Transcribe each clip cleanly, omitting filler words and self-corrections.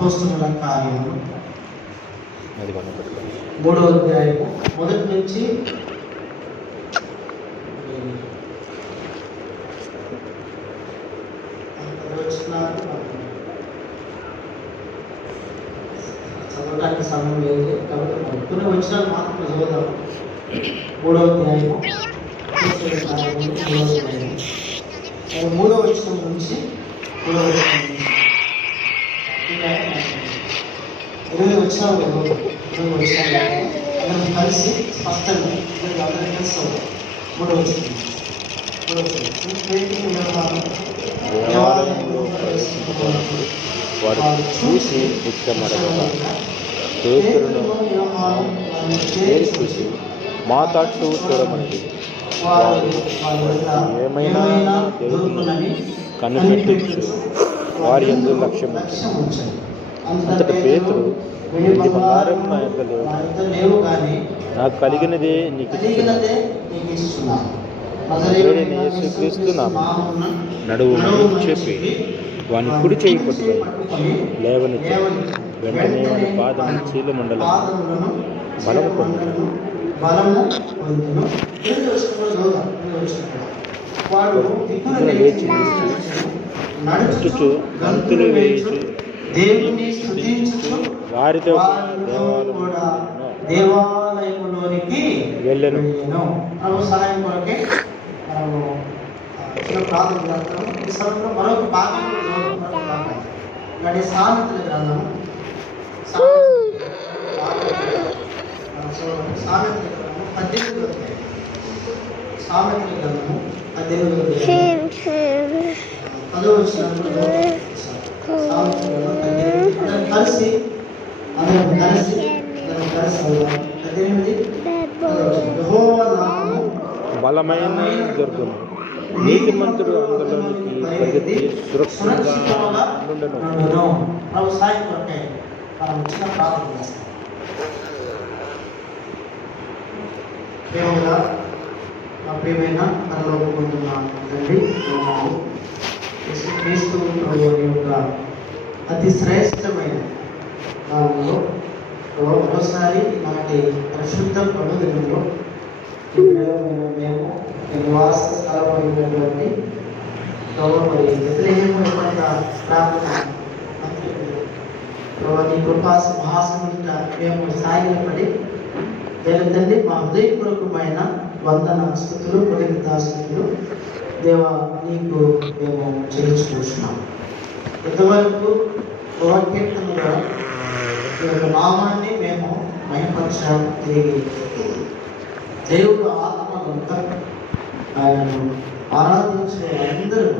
అపోస్తలుల కార్యములు 3వ అధ్యాయము మొదటి నుంచి చదవడానికి సమయం లేదు కాబట్టి కొన్ని వచనాలు మాత్రం చదువుతాము. 3వ అధ్యాయము 3వ వచనం నుంచి 3వ వచనం నుంచి 20 వచ్చాము. 20 వచ్చాము అందరం కలిసి స్పష్టంగా అందరం కలిసి 3వ వచనం వాడు చూసి ఇష్టమడగా పేతురును చూసి మా తట్టు చూడమని ఏమైనా జరుగుతుందని కనిపెట్టచ్చు వారి యందు లక్ష్యం అంతటి పేతురు ఇది బంగారం నా యొక్క లేవు నాకు కలిగినదే నీకు యేసుక్రీస్తు నామమున నడువుమని చెప్పి వాని కుడి చేయి పట్టుకొని లేవనెత్తి వెంటనే వాడి పాదం చీలమండలం బలము పొందుతాడు. లేచి నడుచుచు గంతులు వేయుచు దేవుని స్తుతించుచు వారితో దేవాలయములోనికి వెళ్ళెను. ప్రభు సహాయం కొరకే మనము ప్రార్థన చేస్తాము. ఈ సమయంలో మరొక భాగం సామెతల గ్రంథము సామెతల గ్రంథము 18వ అధ్యాయం. సామెతల గ్రంథము 18వ అధ్యాయం 10వ వచనంలో కలిసి బలమైన దుర్గము నీతిమంతుడు అందులోనికి పరిగెత్తి సురక్షితంగా నుండును. ప్రియమైన పరలోకమందున్న తండ్రి, క్రీస్తు ప్రభువు యొక్క అతి శ్రేష్టమైన నామములో మరోసారి నాటి పరిశుద్ధ పనుదినంలో మేము నివాస స్థలమైనటువంటి మరి బెత్లెహేము యొక్క ప్రార్థన నీ కృపా సింహాసనమున మేము సాగిలపడి తండ్రి మా హృదయపూర్వకమైన వందన స్తుతులు కృతజ్ఞతాస్తుతులు దేవా నీకు మేము చెల్లించుకుంటున్నాం. ఇంతవరకు కీర్తనలో ఈ యొక్క నామాన్ని మేము మహిమపరచాం. తిరిగి దేవుడు ఆత్మ కనుక ఆయనను ఆరాధించే అందరూ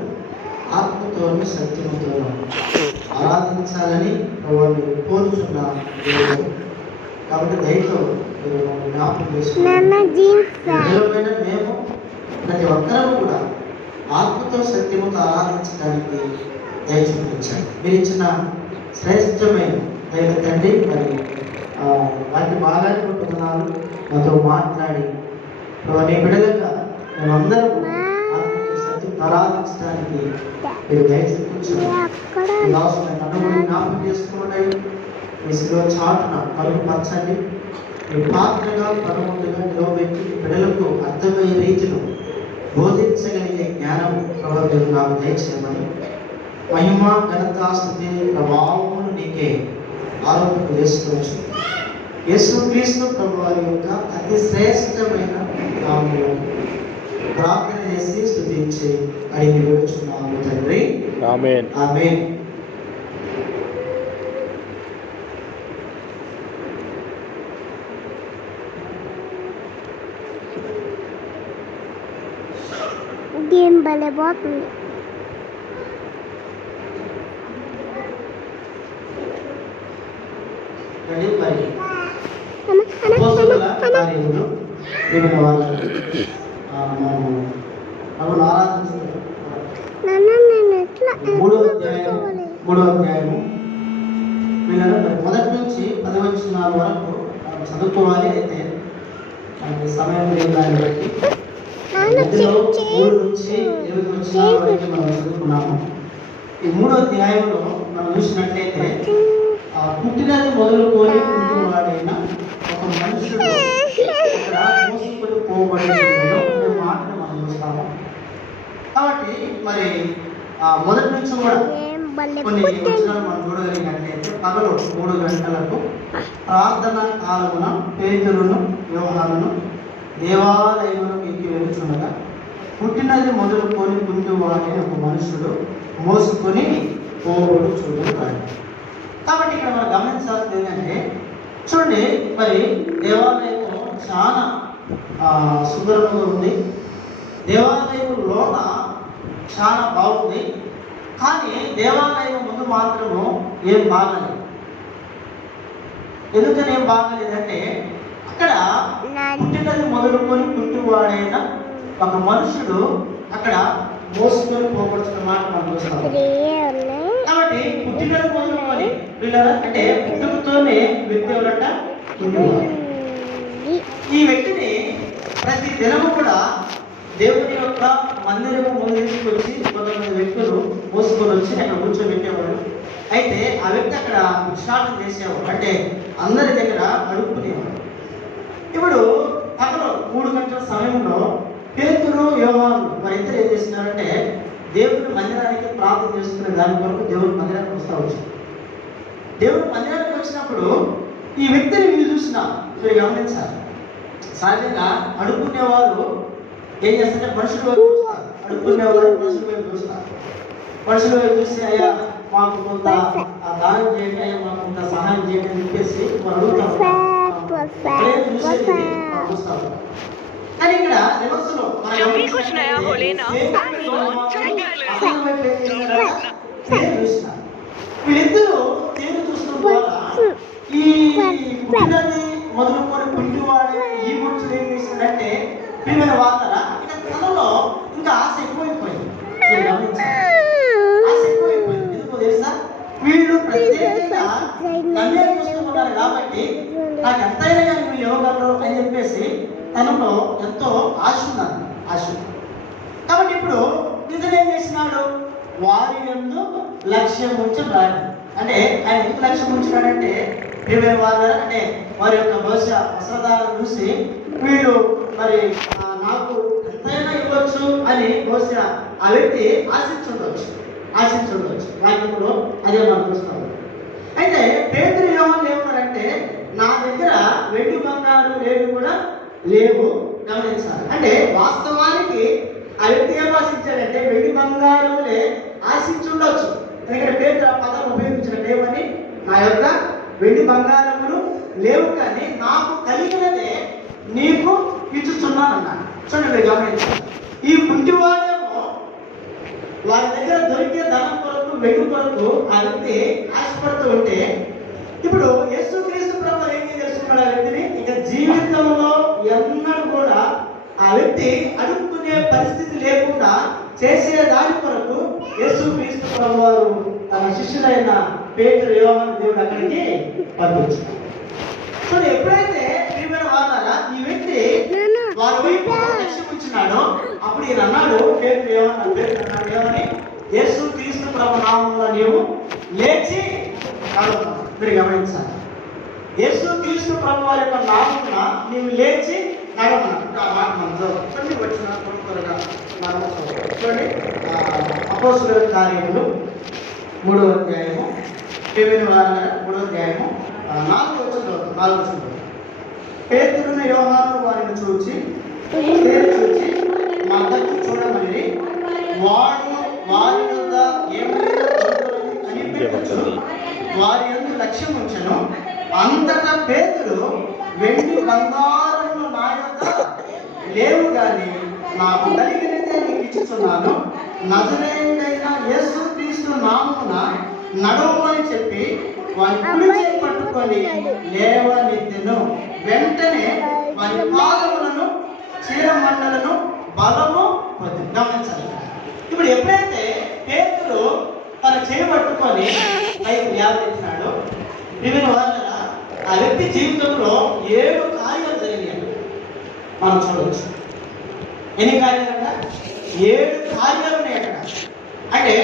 ఆత్మతోనూ సత్యముతోనూ ఆరాధించాలని మీరు కోరుచున్న దేవుడు కాబట్టి దయతో మీరు జ్ఞాపకం చేసుకుని మేము ప్రతి ఒక్కరూ కూడా ఆత్మతో సత్యముతో ఆరాధించడానికి దయ చూపించాలి. మీరు ఇచ్చిన శ్రేష్టమైన దైవ తండ్రి మరి వాటిని బాగా అనుకుంటున్నాను. నాతో మాట్లాడి నీ బిడ్డలుగా మేమందరం ఆత్మతో సత్యం ఆరాధించడానికి మీరు దయ చూపించాలి. నన్ను జ్ఞాపకం చేసుకోండి. మీ శిలో చాటున మరుగుపరచండి. మీ పాత్రగా పరముగా నిలవబెట్టి బిడ్డలకు అర్థమయ్యే రీతిలో బోధించగలిగే జ్ఞానం ప్రభావం నాకు దయచేయమని మహిమ ఘనత స్తుతి ప్రభావమును నీకే ఆరోపణ చేసుకోవచ్చు. యేసుక్రీస్తు ప్రభు వారి యొక్క అతి శ్రేష్టమైన నామములో ప్రార్థన చేసి స్తుతించి అడిగి వేడుచున్నాము తండ్రి. ఆమేన్. ఆమేన్. గేమ్ భలే బాగుంది. మొదటి నుంచి 10 వచనాల వరకు చదువుకోవాలి. అయితే సమయం లేదు. దాన్ని బట్టి 3 నుంచి 8 వచనాల వరకు మనం చదువుకున్నాము. ఈ 3వ అధ్యాయంలో మనం చూసినట్లయితే పుట్టినది మొదలుకొని పుట్టినవాడైన ఒక మనుషుడు అక్కడ మోసుకొని పోబడిన మాటను మనం చూస్తాము. కాబట్టి మరి మొదటి నుంచి కూడా కొన్ని వచనాలు మనం చూడగలిగినట్లయితే పగలు 3 గంటలకు ప్రార్థన కాలమున పేతురును యోహానును దేవాలయమును ఎక్కి వెళుచుండగా పుట్టినది మొదలుకొని పుట్టినవాడే ఒక మనుషుడు మోసుకొని పోబడు చూడగాడు. కాబట్టి ఇక్కడ మనం గమనించాల్సింది ఏంటంటే, చూడండి మరి దేవాలయంలో చాలా సుందరంగా ఉంది. దేవాలయం లోన చాలా బాగుంది. కానీ దేవాలయం ముందు మాత్రము ఏం బాగలేదు. ఎందుకని ఏం బాగలేదంటే, అక్కడ పుట్టినది మొదలుకొని పుట్టినవాడైన ఒక మనుషుడు అక్కడ మోసుకొని పోబడుతున్న మాట మనం చూస్తాం. కాబట్టి పుట్టినది మొదలుకొని పిల్లల అంటే పుట్టుకతోనే వ్యక్తి ఎవరంట పుట్టినవాడు. ఈ వ్యక్తిని ప్రతి దినము కూడా దేవుని యొక్క మందిరము ముందు తీసుకొచ్చి కొంతమంది వ్యక్తులు మోసుకొని వచ్చి అక్కడ కూర్చోబెట్టేవాడు. అయితే ఆ వ్యక్తి అక్కడ విశ్రాంతి చేసేవాడు, అంటే అందరి దగ్గర అడుక్కునేవాడు. ఇప్పుడు అక్కడ 3 గంటల సమయంలో పేతురు యోహాను మరి ఇద్దరు ఏం చేస్తున్నారంటే దేవుని మందిరానికి ప్రార్థన చేస్తున్న దాని కొరకు దేవుని మందిరానికి వస్తూ వచ్చారు. దేవుని మందిరానికి వచ్చినప్పుడు ఈ వ్యక్తిని మీరు చూసినా మీరు గమనించాలి. సహజంగా అడుక్కునేవారు ఏం చేస్తారంటే మనుషుల వైపు చూస్తారు. అడుక్కునేవారు మనుషుల వైపు చూస్తారు. మనుషుల వైపు చూసి అయ్యా మాకు కొంత దానం చేయండి, అయ్యా మాకు కొంత సహాయం చేయండి అని చెప్పేసి వాళ్ళు అడుగుతారు. చూస్తారు. కానీ ఇక్కడ రివర్స్లో వీళ్ళిద్దరూ దేవుని చూసిన ద్వారా ఈ పుట్టినది మొదలుకొని పుట్టినవాడు ఈ మనుషులు ఏం చేశాడంటే ప్రియమైన వార్తరా ఇక్కడ తనలో ఇంకా ఆశ ఎక్కువైపోయింది. మీరు గమనించాలి, ఆశ ఎక్కువైపోయింది. ఎందుకో తెలుసా, వీళ్ళు ప్రత్యేకంగా నన్నే చూస్తున్నారు కాబట్టి నాకు ఎంతైనా కానీ వీళ్ళు ఇవ్వగలరు అని చెప్పేసి తనలో ఎంతో ఆశ ఉన్నది. ఆశ కాబట్టి ఇప్పుడు ఇతను ఏం చేసినాడు, వారి యందు లక్ష్యం ఉంచాడు. అంటే ఆయన ఎందుకు లక్ష్యం ఉంచినాడంటే ప్రియమైన వారు అంటే వారి యొక్క బహుశా వస్త్రధారణ చూసి వీళ్ళు మరి నాకు ఎంతైనా ఇవ్వచ్చు అని బహుశా ఆ వ్యక్తి ఆశించుండవచ్చు. వాక్యంలో అదే మనం చూస్తాము. అయితే పేతురు యోహాను ఏమన్నారంటే నా దగ్గర వెండి బంగారం లేవు కూడా లేవు. గమనించాలి, అంటే వాస్తవానికి ఆ వ్యక్తి ఏం ఆశించాడంటే వెండి బంగారములే ఆశించుండొచ్చు. ఎందుకంటే పేతురు ఆ పదం ఉపయోగించినట్టు ఏమని, నా యొక్క వెండి బంగారములు లేవు కానీ నాకు కలిగినదే నీకు ఇచ్చుచున్నానన్నాడు. చూడండి మీరు గమనించాలి, ఈ కుంటివాడేమో వారి దగ్గర దొరికే ధనం కొరకు వెండి కొరకు ఆ వ్యక్తి ఆశపడుతూ ఉంటే, ఇప్పుడు యేసుక్రీస్తు ప్రభువు ఏం తెలుసుకున్నాడు ఆ వ్యక్తిని, ఇక జీవితంలో ఎన్నడూ కూడా ఆ వ్యక్తి అడుక్కునే పరిస్థితి లేకుండా చేసే దాని కొరకు యేసుక్రీస్తు ప్రభువు వారు తన శిష్యులైన పేతురు యోహాను దేవుడు అక్కడికి పంపించారు. సో ఎప్పుడైతే ప్రియమైన వారారా ఈ వ్యక్తి వారి వైపు లక్ష్యం ఉంచినాడో అప్పుడు ఈయన అన్నాడు, పేతురు యోహాను అన్నాడు ఏమని, యేసుక్రీస్తు ప్రభువు నామములో నీవు లేచి నడవమన్నాడు. మీరు గమనించాలి, యేసుక్రీస్తు ప్రభువు వారి యొక్క నామమున నీవు లేచి నడవమన్నాడు. ఆ మాట మనం చూడండి, వచ్చిన త్వరగా చూడండి అపోస్తలుల కార్యములు 3వ అధ్యాయము 3వ అధ్యాయము 4వ వచనం. పేతురును యోహాను వారిని చూచి మా దగ్గర చూడమని వాడు వారి వద్ద ఏమైనా కనిపెట్టచ్చు వారి యందు లక్ష్యం ఉంచెను. అంతటా పేతురు వెండి బంగారములు నా యొద్ద లేవు గాని నాకు కలిగినదే నీకు ఇచ్చుచున్నాను, నజరేయుడైన యేసుక్రీస్తు నామమున నడవమని చెప్పి వారి కుడి చేయి పట్టుకొని లేవనెత్తెను. వెంటనే వారి పాదములను చీరమండలను బలము పొంది. గమనించాలి, ఇప్పుడు ఎప్పుడైతే పేతురు తన చేయి పట్టుకొని పైకి లేవనెత్తినాడో వివిధ వాళ్ళ ఆ వ్యక్తి జీవితంలో 7 కార్యాలు జరిగాయి మనం చూడవచ్చు. ఎన్ని కార్యాలంట? 7 కార్యాలు ఉన్నాయి అక్కడ. అంటే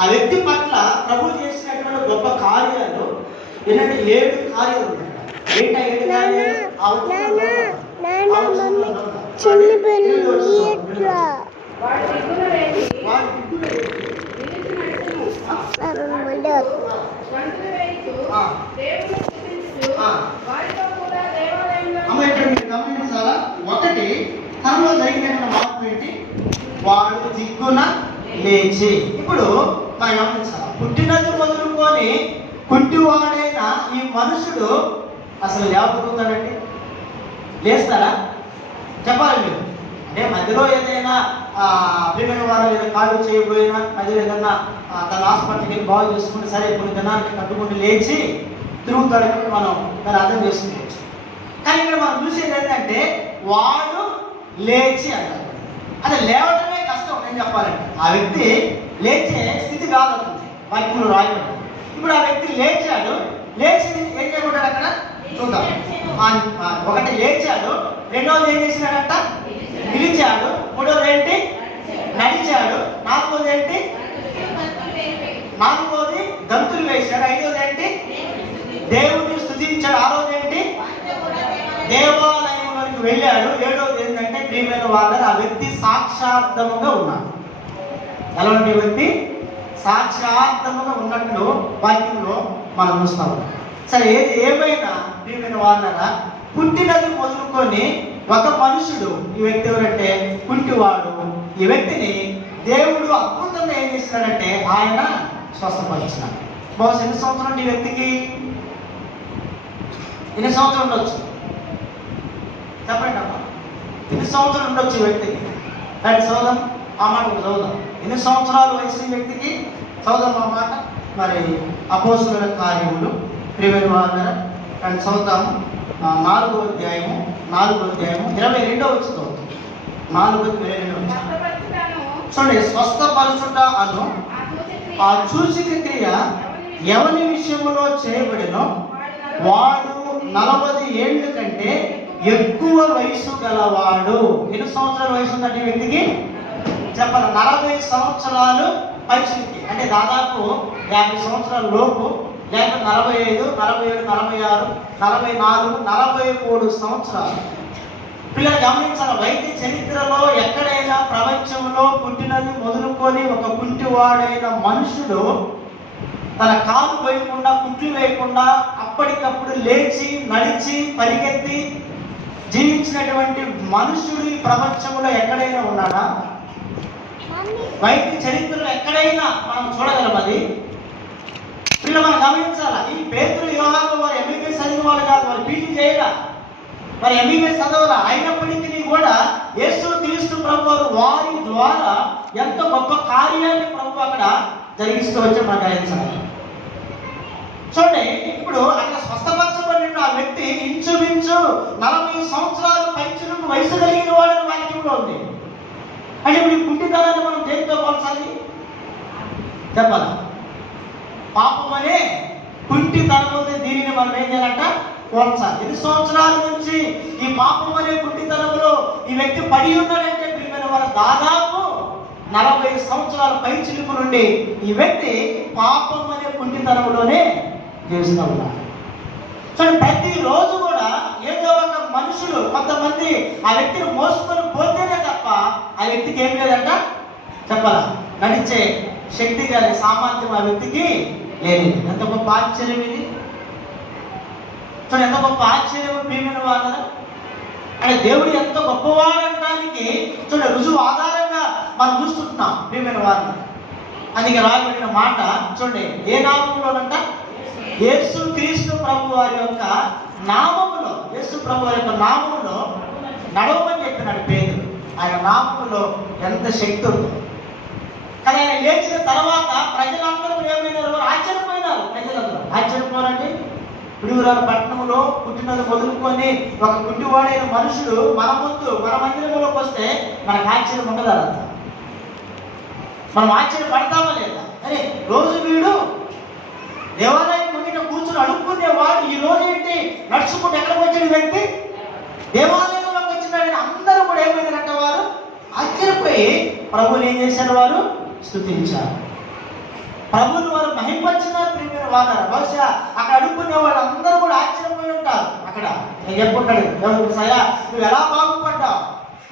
ఆ వ్యక్తి పట్ల ప్రభు చేసినటువంటి గొప్ప కార్యాలు ఏంటంటే 7 కార్యాలు ఉన్నాయి. ఏంటి ఆ 7 కార్యాలు? చిన్న పిల్లలు ఇట్లా వాడు దిక్కున వేసి అమ్మ ఇక్కడ మీరు గమనించాలా? ఒకటి తనలో జరిగిన మార్పు ఏంటి? వాడు దిక్కున లేచి. ఇప్పుడు మనం గమనించాలా? పుట్టినది మొదలుకొని కుంటివాడైన ఈ మనుషుడు అసలు లేవగలుగుతాడండి? లేస్తారా? చెప్పాలి మీరు. అంటే మధ్యలో ఏదైనా ప్రియమైన వారు ఏదైనా కాళ్ళు చేయబోయినా, మధ్యలో ఏదైనా తన హాస్పిటల్కి వెళ్ళి బాగు చేసుకుంటే సరే కొన్ని దినానికి కట్టుకుంటూ లేచి తిరుగుతాడని మనం దాన్ని అర్థం చేసుకోవచ్చు. కానీ ఇక్కడ మనం చూసేది ఏంటంటే వాడు లేచి అంటారు. అది లేవడమే కష్టం. నేను చెప్పాలంటే ఆ వ్యక్తి లేచే స్థితి కాదవుతుంది వాక్యంలో రాయబడి. ఇప్పుడు ఆ వ్యక్తి లేచాడు. లేచి ఏం చేయబడ్డాడు అక్కడ చూద్దాం. ఒకటి లేచాడు, రెండవది ఏం చేసినాడంట? నిలిచాడు. మూడవది ఏంటి? నడిచాడు. నాలుగోది ఏంటి? నాలుగోది గంతులు వేశాడు. ఐదవది ఏంటి? దేవుడిని స్తుతించాడు. ఆరోది ఏంటి? దేవాలయంలోనికి వెళ్ళాడు. ఏడవది ఏంటంటే ప్రియమైన వాళ్ళ ఆ వ్యక్తి సాక్షార్థముగా ఉన్నాడు. ఎలాంటి వ్యక్తి? సాక్షార్థముగా ఉన్నట్లు వాక్యంలో మనం చూస్తాము. సరే, ఏది ఏమైనా ప్రియమైన వాళ్ళరా పుట్టినది మొదలుకొని ఒక మనుషుడు, ఈ వ్యక్తి ఎవరంటే కుంటివాడు, ఈ వ్యక్తిని దేవుడు అద్భుతంగా ఏం చేసినాడంటే ఆయన స్వస్థపరిచినాడు. బహుశా ఎన్ని సంవత్సరాలు ఈ వ్యక్తికి? ఎన్ని సంవత్సరాలు ఉండొచ్చు చెప్పండి అమ్మా? ఎన్ని సంవత్సరాలు ఉండొచ్చు ఈ వ్యక్తికి? దాన్ని చదువుదాం. ఆ మాట కూడా చదువుదాం. ఎన్ని సంవత్సరాలు వయసు ఈ వ్యక్తికి? చదువుదాం ఆ మాట. మరి అపోస్తుల కార్యములు ప్రియమైన వాళ్ళరా దాన్ని చదువుతాము. 4వ అధ్యాయము 22వ వచనం. 4:22 చూడండి. స్వస్థపరచుట అను ఆ సూచక క్రియ ఎవరి విషయంలో చేయబడినో వాడు 40 ఏళ్ళ కంటే ఎక్కువ వయసు గలవాడు. ఎన్ని సంవత్సరాల వయసు ఉందంటే వ్యక్తికి? చెప్పాలి. 40 సంవత్సరాలు పైచికి, అంటే దాదాపు 50 సంవత్సరాల లోపు, లేకపోతే 45, 47, 46, 44, 43 సంవత్సరాలు. పిల్లలు గమనించాలి. వైద్య చరిత్రలో ఎక్కడైనా ప్రపంచంలో పుట్టినది మొదలుకొని ఒక కుంటివాడైన మనుషుడు తన కాలు వేయకుండా, కుట్లు వేయకుండా అప్పటికప్పుడు లేచి నడిచి పరిగెత్తి జీవించినటువంటి మనుషుడు ఈ ప్రపంచంలో ఎక్కడైనా ఉన్నాడా? వైద్య చరిత్రలో ఎక్కడైనా మనం చూడగలం. అది పిల్లలు మనం గమనించాలా. ఈ పేతురు, యోహాను వారు ఎంబీబీఎస్ చదివిన వాళ్ళు కాదు, వారు పీజీ చేయరా, మరి ఎంబీబీఎస్ చదవరా. అయినప్పటికీ కూడా యేసు క్రీస్తు ప్రభు వారి ద్వారా ఎంత గొప్ప కార్యాన్ని ప్రభు అక్కడ జరిగిస్తూ వచ్చి మనం గ్రహించాలి. చూడండి, ఇప్పుడు అక్కడ స్వస్థపరచబడిన ఆ వ్యక్తి ఇంచుమించు 40 సంవత్సరాలు పైచులకు వయసు కలిగిన వాడని వాక్యంలో ఉంది. అంటే ఇప్పుడు ఈ కుంటితనాన్ని మనం దేనితో పోల్చాలి చెప్పాలా? పాపం అనే కుంటితనం ఉంది. దీనిని మనం ఏం చేయాలంట? పోల్చాలి. ఎన్ని సంవత్సరాల నుంచి ఈ పాపం అనే కుంటితనంలో ఈ వ్యక్తి పడి ఉన్నాడంటే ప్రియమైన వారు దాదాపు 40 సంవత్సరాల పైచిలుకు నుండి ఈ వ్యక్తి పాపం అనే కుంటితనంలోనే జీవిస్తూ ఉన్నారు. చూడండి, ప్రతిరోజు కూడా ఏదో ఒక మనుషులు కొంతమంది ఆ వ్యక్తిని మోసుకొని పోతేనే తప్ప ఆ వ్యక్తికి ఏం లేదంట చెప్పాలా? నడిచే శక్తి కానీ సామర్థ్యం ఆ వ్యక్తికి లేదు. ఎంత గొప్ప ఆశ్చర్యం ఇది! చూడండి, ఎంత గొప్ప ఆశ్చర్యం ప్రియమైన వాళ్ళ. అంటే దేవుడు ఎంత గొప్పవాడనడానికి చూడండి రుజువు ఆధారంగా మనం చూస్తుంటున్నాం ప్రియమైన వాళ్ళని. అందుకే రాయబడిన మాట చూడండి, ఏ నామంలోనంట? యేసు క్రీస్తు ప్రభు వారి యొక్క నామములో, యేసు ప్రభు వారి యొక్క నామములో నడవమని చెప్పినాడు పేతురు. ఆయన నామములో ఎంత శక్తి ఉందో. కానీ ఆయన లేచిన తర్వాత ప్రజలందరూ ఏమైనారు? ఆశ్చర్యపోయినారు. ప్రజలందరూ ఆశ్చర్యపోరండి. పిడుగురాల పట్టణంలో పుట్టినది మొదలుకొని ఒక గుడ్డివాడైన మనుషుడు మన ముందు మన మందిరంలోకి వస్తే మనకు ఆశ్చర్యం ఉండదా? మనం ఆశ్చర్యపడతామా లేదా? అరే, రోజు వీడు దేవాలయం ముందుట కూర్చుని అడుక్కునేవాడు ఈ రోజు ఏంటి నడుచుకుంటూ ఎక్కడికి వచ్చిన వ్యక్తి దేవాలయంలోకి వచ్చినాడని అందరూ కూడా ఏమైందంటే వారు ఆశ్చర్యపోయి ప్రభువుని ఏం చేశారు? వారు స్తుతించారు. ప్రభువుని వారు మహిమపరిచినారు ప్రియమైన వారు. బహుశా అక్కడ అడుక్కునే వాళ్ళందరూ కూడా ఆశ్చర్యపోయి ఉంటారు. అక్కడ నేను చెప్పుకుంటాడు దేవుడు, సయా నువ్వు ఎలా బాగుపడ్డావు,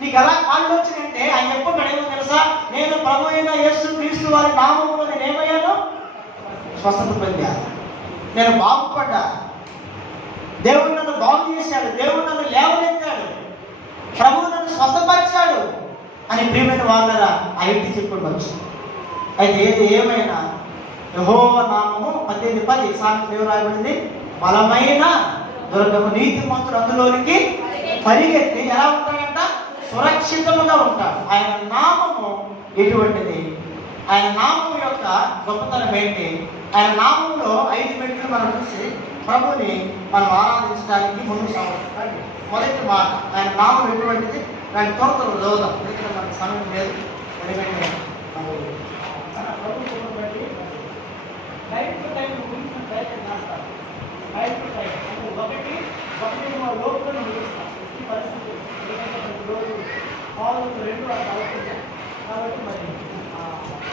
నీకు ఎలా కాళ్ళు వచ్చినంటే ఆయన చెప్పుకుంటాడు ఏమో తెలుసా, నేను ప్రభు అయిన యేసు క్రీస్తు వారి నామములో నేను ఏమయ్యాను, స్వస్థత పొందాను, నేను బాగుపడ్డా, దేవుడు నన్ను బాగు చేశాడు, దేవుడు నన్ను లేవనెత్తాడు, ప్రభువు నన్ను స్వస్థపరిచాడు అని ప్రియమైన వాళ్ళరా ఆ వ్యక్తి చెప్పుకోవచ్చు. అయితే ఏది ఏమైనా యెహోవా నామము 18:10 సామెతలో రాయబడింది, బలమైన దుర్గము, నీతిమంతుడు అందులోనికి పరిగెత్తి ఎలా ఉంటాడంట, సురక్షితముగా ఉంటాడు. ఆయన నామము ఎటువంటిది, ఆయన నామం యొక్క గొప్పతనం ఏంటి, ఆయన నామంలో 5 మెట్లు మనం చూసి ప్రభుని మనం ఆరాధించడానికి ముందు సాగుతాం. మొదటి మాట ఆయన నామం ఎటువంటిది, దాని త్వరలో చదువుదాం, ఎందుకంటే మనకు సమయం లేదు. ఎందుకంటే ప్రభుత్వం బట్టి టైం టు టైం ముగిసిన ప్రయత్నం చేస్తారు. టైం టు టైం అంటే ఒకటి లోపల ముగిస్తాం ఈ పరిస్థితి. ఎందుకంటే ప్రతి రోజు పాలు 2 అట్లా అవుతుంది కాబట్టి మరి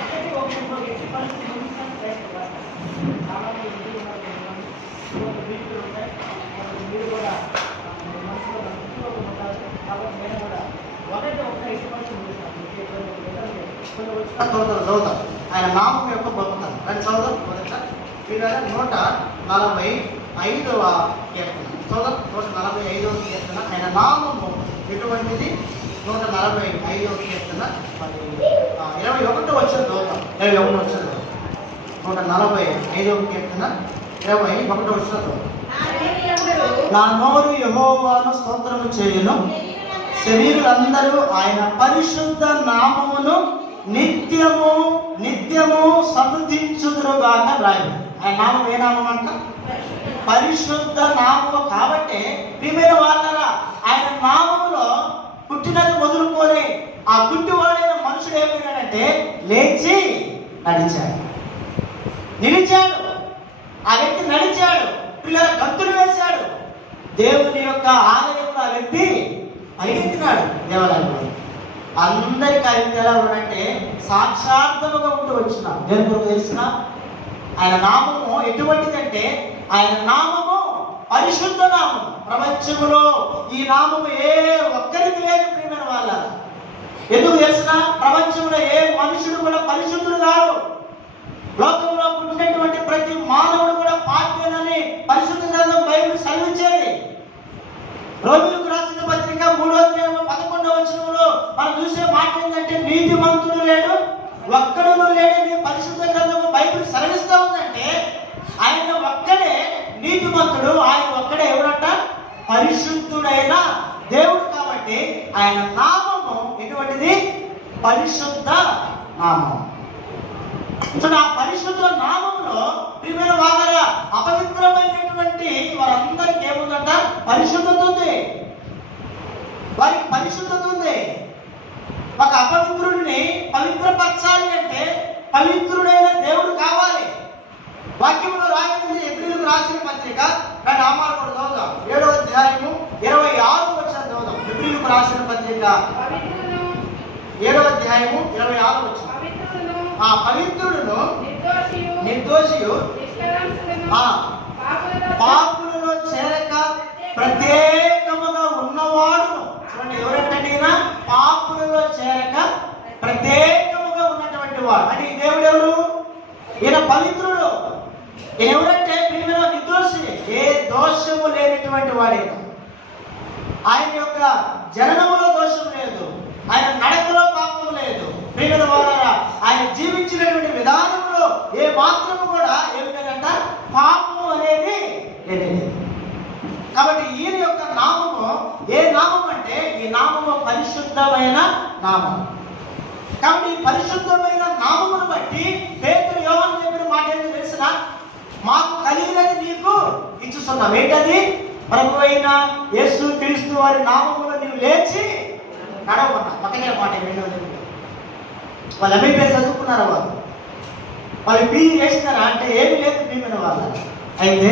ఒకటి ఎట్టి పరిస్థితి ముగించడానికి ప్రయత్నం చేస్తాం. చాలామంది వీళ్ళు ఉంటాయి, మీరు కూడా మనసులో ఉంటారు కాబట్టి నేను కూడా ఒక ఎట్టి పరిస్థితి ముగిస్తాను. చదువుతాం ఆయన నామం యొక్క గొప్పతనం. రెండు చదువుతాం. మొదట 145వ కీర్తన చదువుతాం. 145వ కీర్తన ఆయన నామము ఎటువంటిది, 145వ కీర్తన 21వ వచ్చిన చదువుతాం. 21వ వచ్చిన 145వ కీర్తన 21వ వచ్చిన చదువుతాం. నా నోరు యెహోవాను స్తోత్రము చేయును, శరీరులందరూ ఆయన పరిశుద్ధ నామమును నిత్యము నిత్యము సమృద్ధించుదురుగాక రాయను. ఆయన నామం ఏ నామం అంట, పరిశుద్ధ నామము. కాబట్టి ప్రియమైన వాళ్ళరా ఆయన నామములో పుట్టినది మొదలుకొని ఆ పుట్టివాడైన మనుషుడు ఏమైనాడంటే లేచి నడిచాడు, నిలిచాడు. ఆ వ్యక్తి నడిచాడు, పిల్లల గంతులు వేశాడు. దేవుని యొక్క ఆలయంలో ఆ వ్యక్తి పరిగెత్తినాడు దేవాలయంలో. అందరికీ ఆ వ్యక్తి ఎలా ఉన్నాడంటే సాక్షాత్తుగా ఉంటూ వచ్చినాడు. దేని కొరకు తెలిసిన ఆయన నామము ఎటువంటిదంటే ఆయన నామము పరిశుద్ధ నామం. ప్రపంచములో ఈ నామము ఏ ఒక్కరికి లేదు ప్రియమైన వాళ్ళ. ఎందుకు తెలిసిన, ప్రపంచంలో ఏ మనుషుడు కూడా పరిశుద్ధుడు కాదు. లోకంలో పుట్టినటువంటి ప్రతి మానవుడు కూడా పాపేనని పరిశుద్ధ గ్రంథం బైబిల్ సెలవిచ్చేది. రోమీయులకు రాసిన పత్రిక 3వ అధ్యాయం 11వ వచనంలో మనం చూసే మాట ఏంటంటే నీతిమంతుడు లేడు, ఒక్కడును లేడని పరిశుద్ధ గ్రంథము బైబిల్ సెలవిస్తూ ఉందంటే ఆయన ఒక్కడే నీతిమంతుడు, ఆయన ఒక్కడే ఎవరంట, పరిశుద్ధుడైన దేవుడు. కాబట్టి ఆయన నామము ఎటువంటిది, పరిశుద్ధ నామం. ఆ పరిశుద్ధ నామంలో ప్రియమైన వాదన అపవిత్రమైనటువంటి వారందరికీ ఏముందంట, పరిశుద్ధత ఉంది. వారికి పరిశుద్ధత ఉంది. ఒక అపవిత్రుడిని పవిత్రపరచాలి అంటే పవిత్రుడైన దేవుడు కావాలి. వాక్యంలో రాయబడింది హెబ్రీయులకు రాసిన పత్రిక రామాలు కూడా చదువుదాం. 7వ అధ్యాయము 26వ వచనం చదువుదాం. హెబ్రీయులకు రాసిన పత్రిక 7వ అధ్యాయము 26వ వచనం. ఆ పవిత్రుడును నిర్దోషియు పాపులలో చేరక ప్రత్యేకముగా ఉన్నవాడును. చూడండి ఎవరంటే పాపులలో చేరక ప్రత్యేకముగా ఉన్నటువంటి వాడు. అంటే ఈ దేవుడు ఎవరు, ఈయన పవిత్రుడు. ఈయన ఎవరంటే ప్రియమైన నిర్దోషి, ఏ దోషము లేనటువంటి వాడే. ఆయన యొక్క జననములో దోషం లేదు, ఆయన నడకలో పాపం లేదు. ప్రియమైన వారా ఆయన జీవించినటువంటి విధానంలో ఏ మాత్రము కూడా ఏమిటంట, పాపము అనేది లేదు. కాబట్టి ఈయన యొక్క నామము ఏ నామం అంటే ఈ నామము పరిశుద్ధమైన నామం. కాబట్టి ఈ పరిశుద్ధమైన నామమును బట్టి పేతురు యోహాను చెప్పిన మాట ఏంటో తెలిసిన, మాకు కలిగినది నీకు ఇచ్చుతున్నాం. ఏంటది, ప్రభు అయిన యేసు క్రీస్తు వారి నామములో నీవు లేచి నడవన్నా. పక్కనే మాట ఏంటో వాళ్ళు ఎంబీబీఎస్ చదువుకున్నారా, వాళ్ళు పీజీ చేసినారా అంటే ఏమి లేదు ప్రియమైన వాళ్ళు. అయితే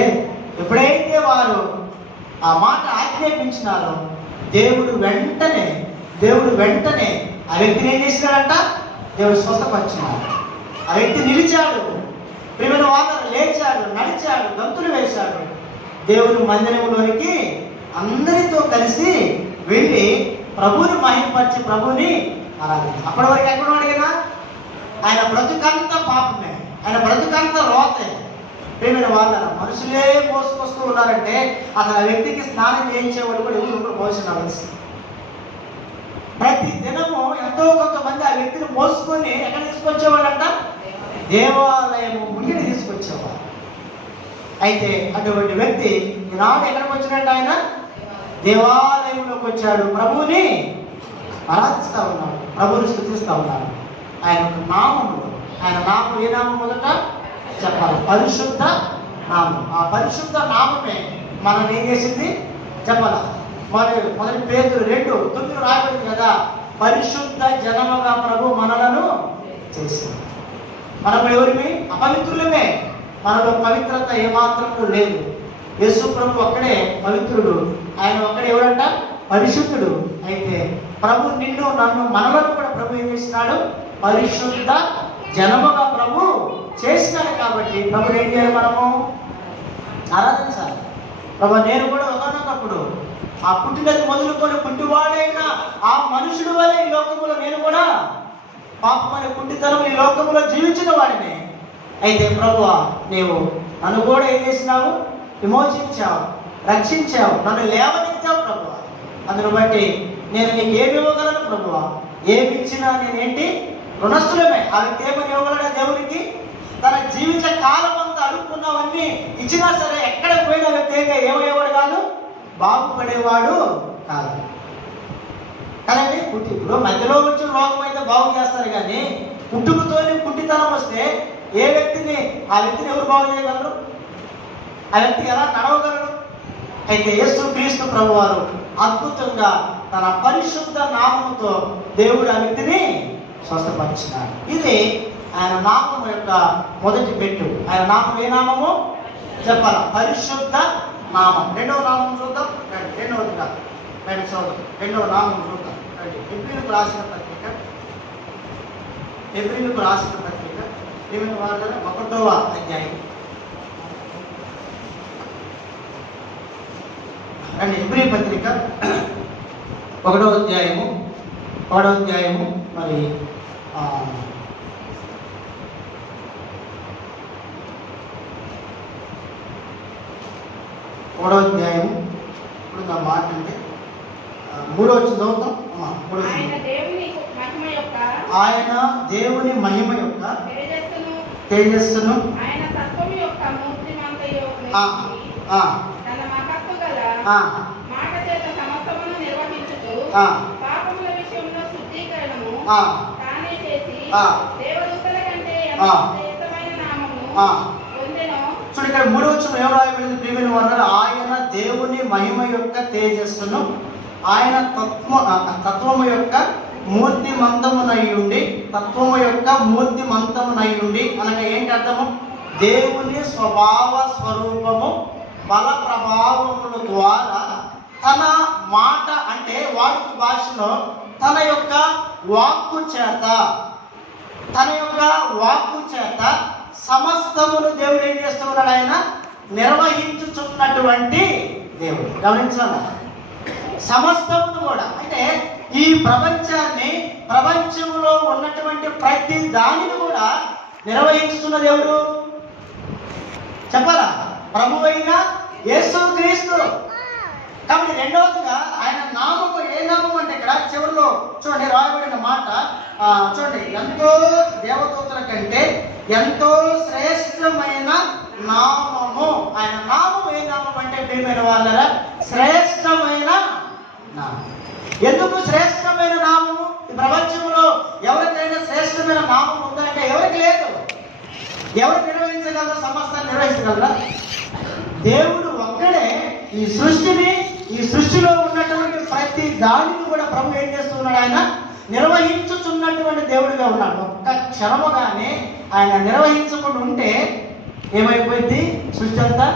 ఎప్పుడైతే వారు ఆ మాట ఆజ్ఞాపించినారో దేవుడు వెంటనే ఆ వ్యక్తిని ఏం చేసినాడంట, దేవుడు స్వస్థపరిచినాడు. ఆ వ్యక్తి నిలిచాడు, ప్రియమైన వారు లేచాడు, నడిచాడు, గంతులు వేశాడు. దేవుని మందిరంలోనికి అందరితో కలిసి వెళ్ళి ప్రభువుని మహిమపరిచి ప్రభువుని ఆరాధించాడు. అప్పటి వరకు ఎక్కడ ఉన్నాడు కదా? ఆయన బ్రతుకంతా పాపమే, ఆయన బ్రతుకంతా రోతే. ప్రియమైన వాళ్ళ మనుషులే మోసుకొస్తూ ఉన్నారంటే అసలు ఆ వ్యక్తికి స్నానం చేయించేవాడు కూడా ఎవరు మోసిన అవసరం. ప్రతి దినము ఎంతో కొంతమంది ఆ వ్యక్తిని మోసుకొని ఎక్కడ తీసుకొచ్చేవాళ్ళంట? దేవాలయము ముంగిని తీసుకొచ్చేవాడు. అయితే అటువంటి వ్యక్తి ఈనాడు ఎక్కడికి వచ్చినట్టు? ఆయన దేవాలయంలోకి వచ్చాడు, ప్రభువుని ఆరాధిస్తూ ఉన్నాడు, ప్రభువుని స్తుతిస్తూ ఉన్నాడు. ఆయన నామములు, ఆయన నామం ఏ నామం మొదట చెప్పాలి? పరిశుద్ధ నామం. ఆ పరిశుద్ధ నామమే మనల్ని ఏం చేసింది చెప్పాల? మొదటి పేతురు 2:9 రాయబడింది కదా, పరిశుద్ధ జనముగా ప్రభు మనలను చేసింది. మనము ఎవరిమి? అపవిత్రులమే, మనలో పవిత్రత ఏమాత్రం లేదు. యేసు ప్రభు ఒక్కడే పవిత్రుడు, ఆయన ఒక్కడే ఎవడంట? పరిశుద్ధుడు. అయితే ప్రభు నిన్ను నన్ను మనలను కూడా ప్రభు ఏం చేసినాడు? పరిశుద్ధ జనముగా ప్రభు చేసినాడు. కాబట్టి ప్రభు ఏం చేయాలి? మనము ఆరాధించాలి. ప్రభు నేను కూడా ఒకనొకప్పుడు ఆ పుట్టినది మొదలుకొని పుట్టివాడైన ఆ మనుషుడు వలె ఈ లోకములో నేను కూడా పాపమనే పుట్టితనం ఈ లోకంలో జీవించిన వాడిని. అయితే ప్రభువా నీవు నన్ను కూడా ఏం చేసినావు? విమోచించావు, రక్షించావు, నన్ను లేవనెత్తావు ప్రభువా. అందును బట్టి నేను నీకు ఏమి ఇవ్వగలను ప్రభువా? ఏమి ఇచ్చినా నేనేంటి? రుణస్థులమే. ఆ వ్యక్తి ఏమని ఇవ్వగలడా దేవునికి? తన జీవిత కాలం అంతా అడుక్కున్నవన్నీ ఇచ్చినా సరే ఎక్కడ పోయిన వ్యక్తి ఏమయ్యేవాడు కాదు, బాగుపడేవాడు కాదు కదండి. ఇప్పుడు మధ్యలో వచ్చిన రోగం అయితే బాగు చేస్తారు, కానీ పుట్టుకతోనే పుట్టితనం వస్తే ఏ వ్యక్తిని ఆ వ్యక్తిని ఎవరు బాగు చేయగలరు? ఆ వ్యక్తి ఎలా నడవగలరు? అయితే యేసుక్రీస్తు ప్రభువారు అద్భుతంగా తన పరిశుద్ధ నామముతో దేవుడు ఆ వ్యక్తిని స్వస్థపరిచినాడు. ఇది ఆయన నామము యొక్క మొదటి పెట్టు. ఆయన నామం ఏ నామము చెప్పాల? పరిశుద్ధ నామం. రెండవ నామం చూద్దాం. రెండవది కాదు, రెండవ నామం చూద్దాం. ఎబ్రీలకు రాసిన పత్రిక, ఎబ్రీలకు రాసిన పత్రిక 1వ అధ్యాయం. రండి, ఎబ్రీ పత్రిక 1వ అధ్యాయము మరి 1వ అధ్యాయము. ఇప్పుడు నా మాట అంటే 3వ చదువుతాం. 3వ ఆయన దేవుని మహిమ యొక్క తేజస్సును చూడండి, ఇక్కడ 3వ వచనం ఏం రాయబడింది? ప్రియమైన వారు, ఆయన దేవుని మహిమ యొక్క తేజస్సును ఆయన తత్వము యొక్క మూర్తిమంతమునయుండి, అనగా ఏంటి అర్థము? దేవుని స్వభావ స్వరూపము బల ప్రభావముల ద్వారా తన మాట అంటే వాడుక భాషలో తన యొక్క వాక్కు చేత సమస్తమును దేవుడు ఏం చేస్తున్నాడు? ఆయన నిర్వహించుచున్నటువంటి దేవుడు. గమనించాలి, సమస్తమును కూడా అంటే ఈ ప్రపంచంలో ఉన్నటువంటి ప్రతి దానిని కూడా నిర్వహిస్తున్న దేవుడు చెప్పాలా? ప్రభు అయిన యేసుక్రీస్తు. కాబట్టి రెండవదిగా ఆయన నామము ఏ నామం అంటే ఇక్కడ చివరిలో చూడండి రాయబడిన మాట చూడండి, ఎంతో దేవదూతల కంటే ఎంతో శ్రేష్టమైన నామము. ఆయన నామం ఏ నామం అంటే ప్రియమైన వాళ్ళరా, శ్రేష్టమైన నామం. ఎందుకు శ్రేష్టమైన నామము? ఈ ప్రపంచంలో ఎవరికైనా శ్రేష్టమైన నామం ఉందా అంటే ఎవరికి లేదు. ఎవరు నిర్వహించగలరా? సమస్తాన్ని నిర్వహించగలరా? దేవుడు ఒక్కడే ఈ సృష్టిలో ఉన్నటువంటి ప్రతి దానిని కూడా ప్రభు ఏం చేస్తున్నాడు? ఆయన నిర్వహించుచున్నటువంటి దేవుడిగా ఉన్నాడు. ఒక్క క్షణముగానే ఆయన నిర్వహించకుండా ఉంటే ఏమైపోయింది? సృష్టి అంతా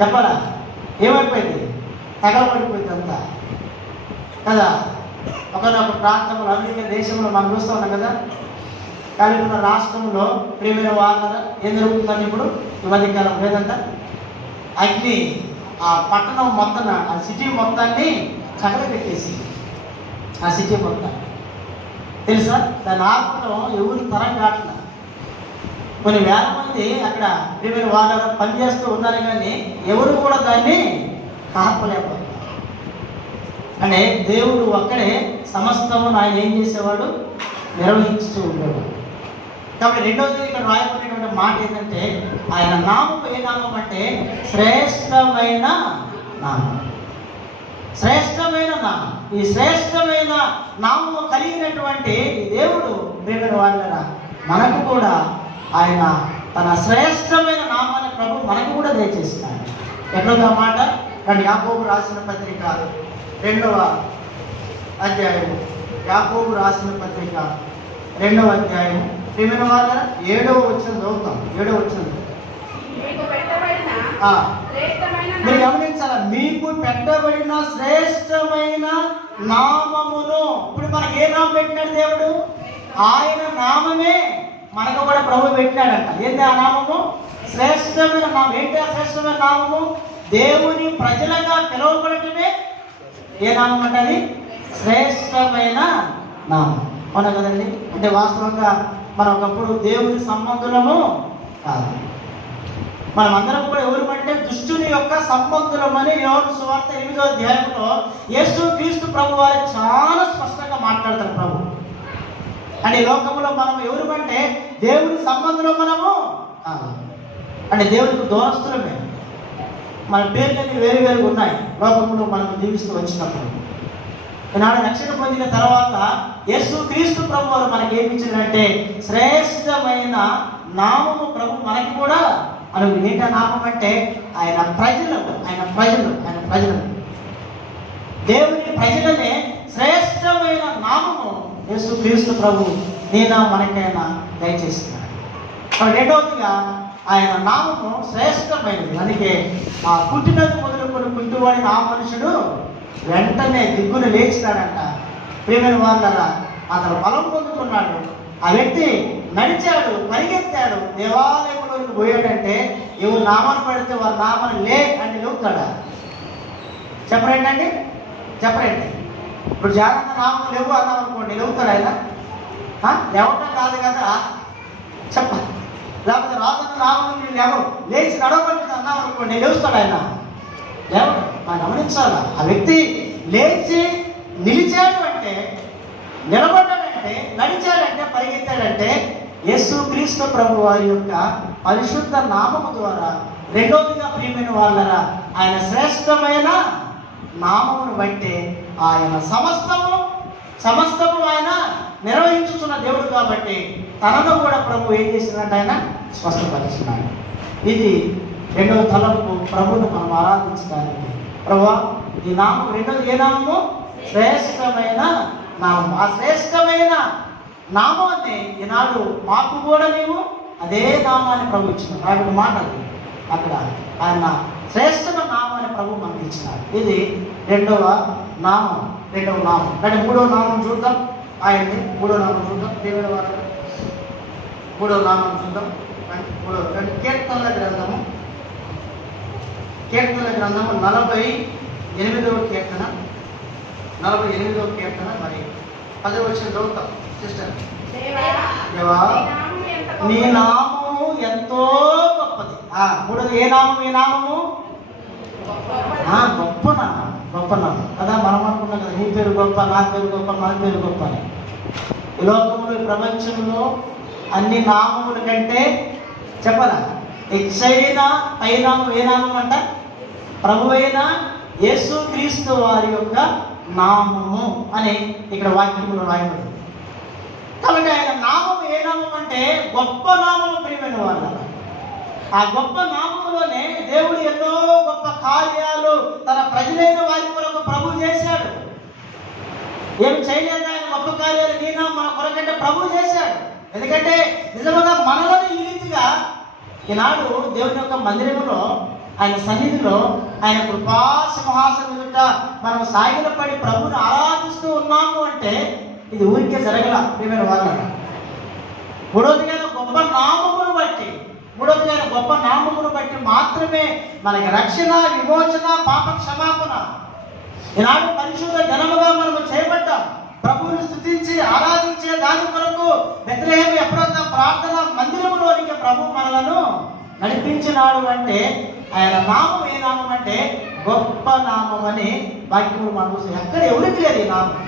చెప్పాలా? ఏమైపోయింది? తగలబడిపోయింది అంతా కదా. ఒకనొక ప్రాంతంలో అమెరికా దేశంలో మనం చూస్తూ ఉన్నాం కదా, కానీ మన రాష్ట్రంలో ప్రియమైన వాళ్ళ ఏం జరుగుతుందండి ఇప్పుడు ఈ మధ్యకాలం లేదంట అగ్ని ఆ పట్టణం మొత్తం ఆ సిటీ మొత్తాన్ని చక్కబెట్టేసి ఆ సిటీ మొత్తాన్ని తెలుసా దాని ఆత్మలో ఎవరు తరం కావట్లేదు. కొన్ని వేల మంది అక్కడ ప్రియమైన వాళ్ళ పనిచేస్తూ ఉన్నారు కానీ ఎవరు కూడా దాన్ని కాపలేకపోతున్నారు. అంటే దేవుడు అక్కడే సమస్తము ఆయన ఏం చేసేవాడు, నిర్వహించుతూ ఉండేవాడు. కాబట్టి రెండవది ఇక్కడ రాయబడినటువంటి మాట ఏంటంటే ఆయన నామం ఏ నామం అంటే శ్రేష్టమైన నామం. శ్రేష్టమైన నామం. ఈ శ్రేష్టమైన నామము కలిగినటువంటి దేవుడు ప్రియమైన వాళ్ళ మనకు కూడా ఆయన తన శ్రేష్టమైన నామాన్ని ప్రభు మనకు కూడా దయచేస్తున్నాడు. ఎట్లా మాట కానీ యాకోబు రాసిన పత్రిక 2వ అధ్యాయము, యాకోబు రాసిన పత్రిక 2వ అధ్యాయము ప్రియమైన వాళ్ళ 7వ వచనం చదువుతాం. 7వ వచనం మీరు గమనించాల, మీకు పెట్టబడిన శ్రేష్టమైన నామమును. ఇప్పుడు మనకి ఏ నామం పెట్టినాడు దేవుడు? ఆయన నామమే మనకు కూడా ప్రభు పెట్టినాడంట. ఏంటి ఆ నామము? శ్రేష్టమైన నామం. ఏంటి ఆ శ్రేష్టమైన నామము? దేవుని ప్రజలుగా పిలువబడటమే ఏ నామం అంటే అది శ్రేష్టమైన నామం. అవునా కదండి? అంటే వాస్తవంగా మనం ఒకప్పుడు దేవుని సంబంధులము కాదు, మనం అందరం కూడా ఎవరు అంటే దుష్టుని యొక్క సంబంధులమని యోహాను సువార్త 8వ అధ్యాయంలో యేసు క్రీస్తు ప్రభు వారు చాలా స్పష్టంగా మాట్లాడతారు. ప్రభు అంటే ఈ లోకంలో మనం ఎవరు అంటే దేవుని సంబంధంలో మనము అంటే దేవునికి దూరస్తులమే. మన పేర్లన్నీ వేరు వేరుగా ఉన్నాయి లోకంలో మనం జీవిస్తూ వచ్చినప్పుడు. ఈనాడు రక్షణ పొందిన తర్వాత యేసు క్రీస్తు ప్రభు వారు మనకి ఏమి ఇచ్చారంటే శ్రేష్టమైన నామము ప్రభు మనకి కూడా అనుకు. ఏంటో నామం అంటే ఆయన ప్రజలు, ఆయన ప్రజలు, ఆయన ప్రజలు, దేవుని ప్రజలనే శ్రేష్టమైన నామము యేసు క్రీస్తు ప్రభు నేను మనకైనా దయచేస్తున్నాడు. రెండవదిగా ఆయన నామము శ్రేష్టమైనది. అందుకే ఆ పుట్టినది మొదలుకొని కుంటువాడిన ఆ మనుషుడు వెంటనే దిగ్గును లేచినాడంట. ప్రియమైన వాళ్ళరా అతను బలం పొందుకున్నాడు. ఆ వ్యక్తి నడిచాడు, పరిగెత్తాడు, దేవాలయంలోకి పోయాడంటే ఎవరు నామాన్ని పడితే వారి నామాన్ని లే అని లేవుతాడా? చెప్పరేంటండి, చెప్పరేంటి? ఇప్పుడు జాగ్రత్త నామం లేవు అన్నాం అనుకోండి, లేవుతాడు ఆయన? లేవటం కాదు కదా చెప్ప. లేకపోతే రాజన్న నామం లేవు లేచి నడవబడి అన్నాం అనుకోండి, లేవుస్తాడు ఆయన? లేవడు. మనం గమనించాలా, ఆ వ్యక్తి లేచి నిలిచాడు అంటే, నిలబడ్డాడంటే, నడిచాడంటే, పరిగెత్తాడంటే యేసు క్రీస్తు ప్రభు వారి యొక్క పరిశుద్ధ నామము ద్వారా. రెండవదిగా ప్రియమైన వాళ్ళరా ఆయన శ్రేష్టమైన నామమును బట్టి ఆయన సమస్తము ఆయన నిర్వహించుతున్న దేవుడు కాబట్టి తనను కూడా ప్రభు ఏం చేసినట్టు ఆయన స్వస్థపరిచినాడు. ఇది రెండవ తలంపు, ప్రభువును మనం ఆరాధించడానికి. ప్రభువా ఈ నామం రెండవది ఏ నామము? శ్రేష్టమైన నామం. ఆ శ్రేష్టమైన నామాన్ని ఈనాడు మాకు కూడా నీవు అదే నామాన్ని ప్రభు ఇచ్చినాడు. ఆయన మాట అక్కడ ఆయన శ్రేష్టమైన నామాన్ని ప్రభు మనకి ఇచ్చినాడు. ఇది రెండవ నామం. కానీ మూడవ నామం చూద్దాం. ఆయన్ని మూడో నామం చూద్దాం. దేవుని వారు మూడో నామం చూద్దాం. కీర్తనల గ్రంథము 48వ కీర్తన 48వ కీర్తన మరి 10వ వచనం చదువుతాం సిస్టర్. దేవా నీ నామము ఎంతో గొప్పది. మూడోది ఏ నామం? ఈ నామము గొప్ప నామం కదా. మనం అనుకున్నాం కదా నీ పేరు గొప్ప, నా పేరు గొప్ప, మన పేరు గొప్ప అని. ఈ లోకంలో, ఈ ప్రపంచంలో అన్ని నామముల కంటే చెప్పరా హెచ్చైన పై నామం ఏ నామం అంట? ప్రభువైన యేసు క్రీస్తు వారి యొక్క నామము అని ఇక్కడ వాక్యంలో రాయబడింది. కాబట్టి ఆయన నామం ఏ నామం అంటే గొప్ప నామము. ప్రియమైన వాళ్ళ ఆ గొప్ప నామములోనే దేవుడు ఎన్నో గొప్ప కార్యాలు తన ప్రజలైన వారి కొరకు ప్రభు చేశాడు. ఏమి చేయలేదు ఆయన గొప్ప కార్యాలు నీ నామం మన కొరకంటే ప్రభు చేశాడు. ఎందుకంటే నిజంగా మనలోని ఈ రీతిగా ఈనాడు దేవుని యొక్క మందిరంలో, ఆయన సన్నిధిలో, ఆయన కృపా సింహాసనం ఎదుట మనం సాగిలపడి ప్రభువుని ఆరాధిస్తూ ఉన్నాము అంటే ఇది ఊరికే జరగల. ప్రియమైన వాళ్ళ మూడవదిగా ఆయన గొప్ప నామమును బట్టి మాత్రమే మనకి రక్షణ, విమోచన, పాప క్షమాపణ. ఈనాడు పరిశుద్ధ జనముగా మనము చేయబడ్డాం. ప్రభువుని స్తుతించి ఆరాధించే దాని కొరకు బెత్లెహేము ఎప్పుడన్నా ప్రార్థన మందిరములోనికి ప్రభు మనలను నడిపించినాడు అంటే ఆయన నామం ఏ నామం అంటే గొప్ప నామం అని వాక్యము మనకు ఎక్కడ ఎవరికి లేదు ఈ నామం.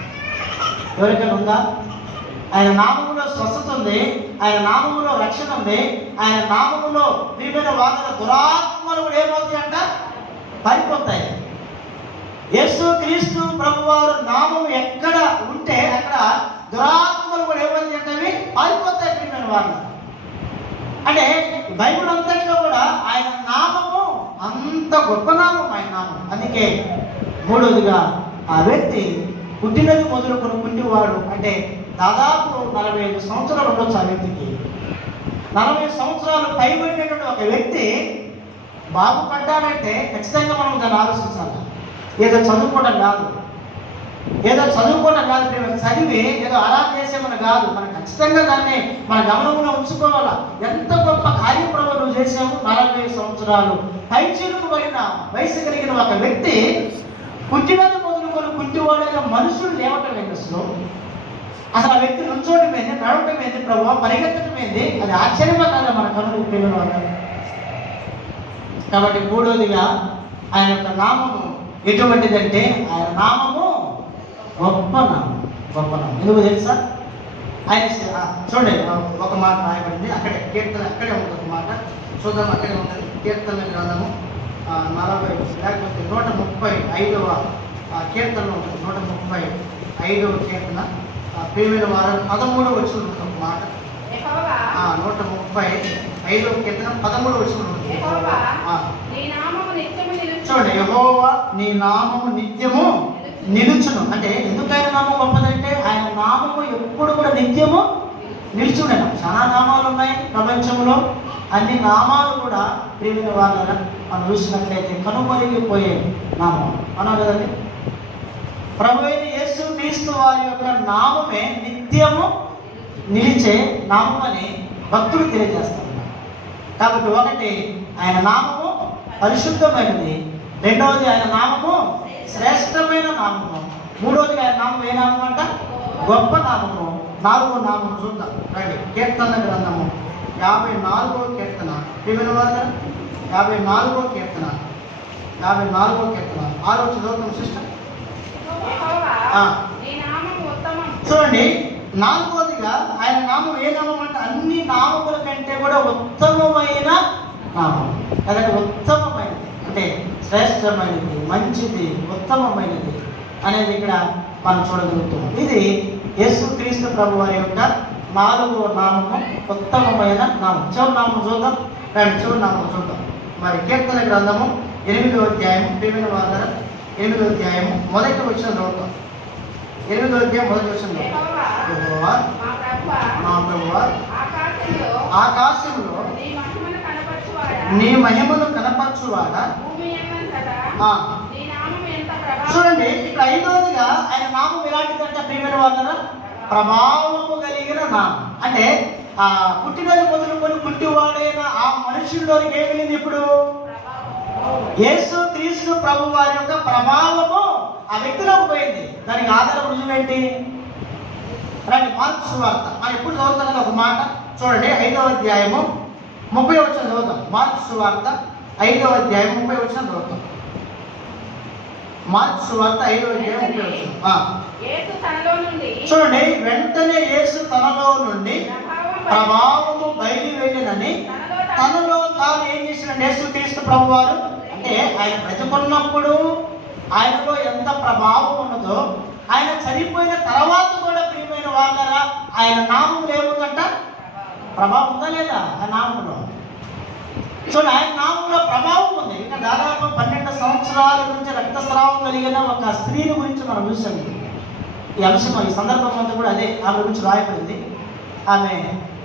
ఎవరికైనా ఉందా? ఆయన నామములో స్వస్థత ఉంది, ఆయన నామములో రక్షణ ఉంది, ఆయన నామములో ప్రియమైన వాదన దురాత్మలు కూడా ఏమవుతాయంట? పారిపోతాయి. యేసు క్రీస్తు ప్రభువారు నామం ఎక్కడ ఉంటే అక్కడ దురాత్మలు కూడా ఏమవుతాయి అంటే అవి పారిపోతాయి ప్రియమైన వాళ్ళు. అంటే బైబిల్ అంతట్లో కూడా ఆయన నామము అంత గొప్ప నామం, ఆయన నామం. అందుకే మూడవదిగా ఆ వ్యక్తి పుట్టినది మొదలుకొని పుట్టివాడు అంటే దాదాపు 45 సంవత్సరాలు ఉండొచ్చు ఆ వ్యక్తికి. 40 సంవత్సరాలు పైబడినటువంటి ఒక వ్యక్తి బాగుపడ్డాడంటే ఖచ్చితంగా మనం దాన్ని ఆలోచించాలి. ఏదో చదువుకోవడం కాదు, చదివి ఏదో అలా చేసేమని కాదు. మనం ఖచ్చితంగా దాన్ని మన గమనంలో ఉంచుకోవాలా. ఎంత గొప్ప కార్యక్రమం నువ్వు చేసాము. 40 సంవత్సరాలు పైచిలుకు పడిన వయసు కలిగిన ఒక వ్యక్తి పుట్టినది మొదలుకొని పుట్టివాడైన మనుషులు లేవటం ఏంటి అసలు ఆ వ్యక్తి నుంచోటం ఏంది, నడవటం ఏంది, ప్రభావ పరిగెత్తటం ఏంది, అది ఆశ్చర్యంగా కాదా మన కనులు పిల్లలు అన్నారు. కాబట్టి మూడవదిగా ఆయన యొక్క నామము ఎటువంటిదంటే ఆయన నామము గొప్ప నామం. ఎందుకు తెలుసా? ఆయన చూడండి ఒక మాట రాయబడింది అక్కడే, కీర్తన అక్కడే ఉంటుంది ఒక మాట చూద్దాం. అక్కడే ఉంటుంది కీర్తన గ్రంథము 40 లేకపోతే 135వ కీర్తనలో ఉంటుంది. 135వ కీర్తన ప్రియమైన వారు 13 వచ్చిన ఒక మాట. 135వ కీర్తన 13 వచ్చిన చూడండి. యెహోవా నీ నామము నిత్యము నిలుచును. అంటే ఎందుకు ఆయన నామం గొప్పదంటే ఆయన నామము ఎప్పుడు కూడా నిత్యము నిలుచుండేనా. చాలా నామాలు ఉన్నాయి ప్రపంచంలో. అన్ని నామాలు కూడా ప్రియమైన వాళ్ళ మనం చూసినట్లయితే కనుమరిగిపోయే నామం అన్నారు కదండి. ప్రభు అయిన యేసు క్రీస్తు వారి యొక్క నామమే నిత్యము నిలిచే నామం అని భక్తులు తెలియజేస్తారు. కాబట్టి ఒకటి ఆయన నామము పరిశుద్ధమైనది, రెండవది ఆయన నామము శ్రేష్టమైన నామము, మూడవది ఆయన నామం ఏ నామం అంట? గొప్ప నామము. 4వ నామం చూద్దాం రండి. కీర్తన గ్రంథము 54వ కీర్తన ప్రియమైన వారు 54వ కీర్తన 6వ చదువుతాం సిస్టర్. చూడండి 4వదిగా ఆయన నామం ఏ నామం అంటే అన్ని నామముల కంటే కూడా ఉత్తమమైన నామం. అలాగే ఉత్తమమైనది అంటే శ్రేష్టమైనది, మంచిది, ఉత్తమమైనది అనేది ఇక్కడ మనం చూడగలుగుతున్నాం. ఇది యేసు క్రీస్తు ప్రభు వారి యొక్క 4వ నామము, ఉత్తమమైన నామం. చివరి నామం చూద్దాం రండి. చివరి నామం చూద్దాం. మరి కీర్తన గ్రంథము 8వ అధ్యాయము ప్రియమైన వారు 8వ అధ్యాయము 1వ వచనం చదువుతాం. 8వ అధ్యాయం 1వ వచనం. యెహోవా మా ప్రభువా ఆకాశంలో నీ మహిమను కనపరచువాడా. చూడండి ఇక్కడ 5వదిగా ఆయన నామం ఎలాంటిదంటే ప్రియమైన వాళ్ళ ప్రభావము కలిగిన నామం. అంటే ఆ పుట్టినది మొదలుకొని పుట్టివాడైన ఆ మనుషుల్లోనికి ఏం వెళ్ళింది? ఇప్పుడు యేసు క్రీస్తు ప్రభు వారి యొక్క ప్రభావము ఆ వ్యక్తిలోకి పోయింది. దానికి ఆధారం రుజువేంటి? రండి మార్కు సువార్త మనం ఎప్పుడు చదువుతాం ఒక మాట చూడండి. 5వ అధ్యాయము 30వ వచనం చదువుతాం. మార్కు సువార్త 5వ అధ్యాయం 30వ వచనం చదువుతాం. మార్కు సువార్త 5వ అధ్యాయం 30వ వచనం. చూడండి. వెంటనే యేసు తనలో నుండి ప్రభావము బయలు వెళ్ళినని తనలో తాను ఏం చేసిన యేసు క్రీస్తు ప్రభు వారు అంటే ఆయన బ్రతుకున్నప్పుడు ఆయనలో ఎంత ప్రభావం ఉన్నదో ఆయన చనిపోయిన తర్వాత కూడా ప్రియమైన వాళ్ళరా ఆయన నామములు ఏముందంట? ప్రభావం ఉందా లేదా ఆ నామంలో? చూడండి ఆయన నామంలో ప్రభావం ఉంది. ఇంకా దాదాపు 12 సంవత్సరాల నుంచి రక్తస్రావం కలిగిన ఒక స్త్రీని గురించి మనం చూసాం. ఈ అంశం ఈ సందర్భం అంతా కూడా అదే ఆమె గురించి రాయబడింది. ఆమె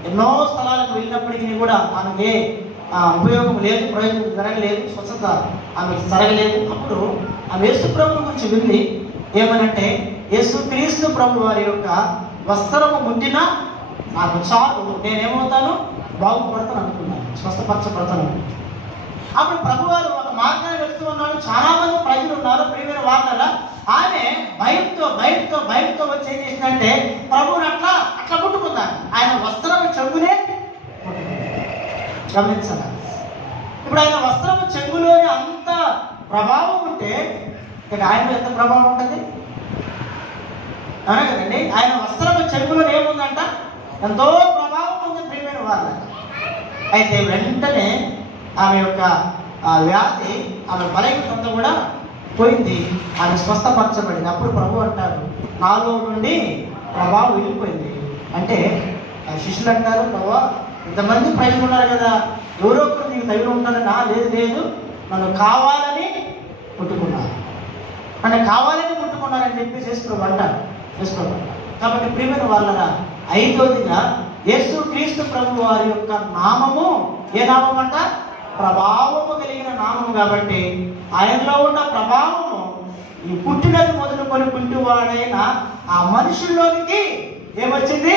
ఎన్నో స్థలాలకు వెళ్ళినప్పటికీ కూడా ఆమెకి ఉపయోగం లేదు, ప్రయోజనం జరగలేదు, స్వచ్ఛత ఆమెకు జరగలేదు. అప్పుడు ఆమె యేసు ప్రభు గురించి వింది. ఏమనంటే యేసు క్రీస్తు ప్రభు వారి యొక్క వస్త్రము ముట్టినా నాకు చాలు, నేనేమవుతాను, బాగుపడతాను అనుకున్నాను, స్వస్థపరచబడతాను. అప్పుడు ప్రభువారు ఒక మార్గాన్ని వెళ్తూ ఉన్నాడు. చాలా మంది ప్రజలు ఉన్నారు. ప్రియమైన వాళ్ళ ఆమె భయంతో వచ్చి ఏం చేసిందంటే ప్రభువుని అట్లా ముట్టుకుందాం. ఆయన వస్త్రము చెంగునే గమనించాలి. ఇప్పుడు ఆయన వస్త్రము చెంగులోని అంత ప్రభావం ఉంటే ఇక ఆయన ఎంత ప్రభావం ఉంటుంది అనే కదండి. ఆయన వస్త్రము చెంగులో ఏముందంట, ఎంతో ప్రభావం ఉంది ప్రియమైన వాళ్ళ. అయితే వెంటనే ఆమె యొక్క వ్యాధి, ఆమె బలహీనత అంతా కూడా పోయింది, ఆమె స్వస్థపరచబడింది. అప్పుడు ప్రభు అంటారు, నాలో నుండి ప్రభావం వెళ్ళిపోయింది. అంటే శిష్యులు అంటారు, ప్రభు ఇంతమంది ప్రజలు ఉన్నారు కదా, ఎవరో ఒకరు నీకు తగిలి ఉంటారని. లేదు, నన్ను కావాలని ముట్టుకున్నారు, అంటే కావాలని ముట్టుకున్నారని చెప్పి ప్రభు అంటారు. కాబట్టి ప్రియమైన వాళ్ళరా, ఐదవదిగా యేసు క్రీస్తు ప్రభు వారి యొక్క నామము ఏ నామం అంట, ప్రభావము కలిగిన నామము. కాబట్టి ఆయనలో ఉన్న ప్రభావము ఈ పుట్టినది మొదలుకొని కుంటివాడైన ఆ మనుషుల్లోనికి ఏమొచ్చింది,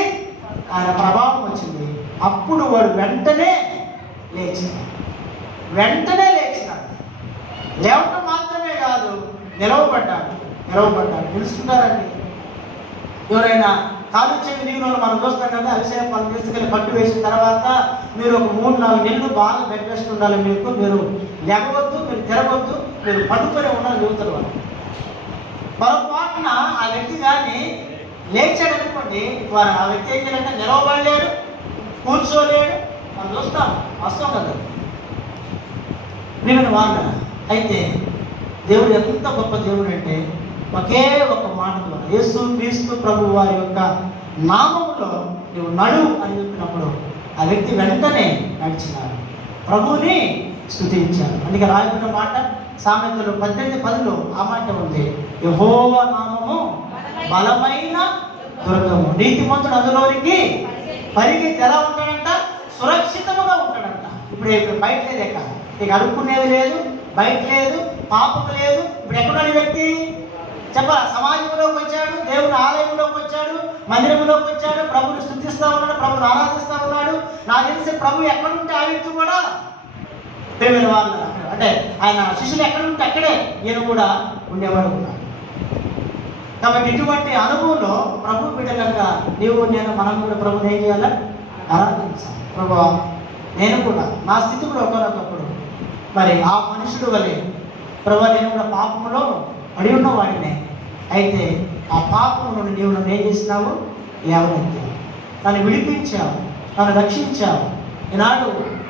ఆయన ప్రభావం వచ్చింది. అప్పుడు వాడు వెంటనే లేచినాడు. లేవటం మాత్రమే కాదు, నిలవబడ్డాడు. తెలుసుకుంటారండి. ఎవరైనా కాలు చెవి దిగిన వాళ్ళు మనం చూస్తాం కదా, అభిషేకం మనం తీసుకెళ్ళి పట్టు వేసిన తర్వాత మీరు ఒక 3-4 నెలలు బాగా బెడ్ రెస్ట్ ఉండాలి. మీరు లేవవద్దు, మీరు తిరగవద్దు, మీరు పట్టుకొని ఉండాలి చెబుతారు వాళ్ళు. పొరపాటున ఆ వ్యక్తి కానీ లేచాడు అనుకోండి, వారు ఆ వ్యక్తి ఏం చేయాలంటే నిలవబడలేడు, కూర్చోలేడు. మనం వస్తాం కదా నేను వాళ్ళ. అయితే దేవుడు ఎంత గొప్ప దేవుడు అంటే ఒకే ఒక మాట ద్వారా, యేసు క్రీస్తు ప్రభు వారి యొక్క నామములో నువ్వు నడు అని చెప్పినప్పుడు ఆ వ్యక్తి వెంటనే నడిచినాడు, ప్రభువుని స్తుతించాడు. అందుకే రాయబడిన మాట సామెతలు 18:10 ఆ మాట ఉంది, యెహోవా నామము బలమైన దుర్గము, నీతిమంతుడు అందులోనికి పరిగెత్తి ఎలా ఉంటాడంట, సురక్షితముగా ఉంటాడంట. ఇప్పుడు బయట లేక ఇక అడుక్కునేది లేదు, బయట లేదు, పాపం లేదు. ఇప్పుడు ఎక్కడున్న వ్యక్తి సమాజంలోకి వచ్చాడు, దేవుని ఆలయంలోకి వచ్చాడు, మందిరంలోకి వచ్చాడు, ప్రభుని స్తుతిస్తా ఉన్నాడు, ప్రభుని ఆరాధిస్తా ఉన్నాడు. నాకు తెలిసి ప్రభు ఎక్కడుంటే ఆ వ్యక్తి కూడా ప్రేమైన వాళ్ళు, అంటే ఆయన శిష్యులు ఎక్కడుంటే అక్కడే ఈయన కూడా ఉండేవాడు ఉన్నాడు. కాబట్టి ఇటువంటి అనుభవంలో ప్రభు బిడ్డలంగా మనం కూడా ప్రభుని ఏం చేయాలా, ఆరాధించాలి. ప్రభు నేను కూడా నా స్థితి కూడా ఒకనొకప్పుడు మరి ఆ మనుషుడు వలె ప్రభు నేను కూడా పాపములో పడి ఉన్న వాడినే. అయితే ఆ పాపము నుండి నీవు నన్ను ఏం చేసినావు, లేవనెత్తావు, నన్ను విడిపించావు, నన్ను రక్షించావు, ఈనాడు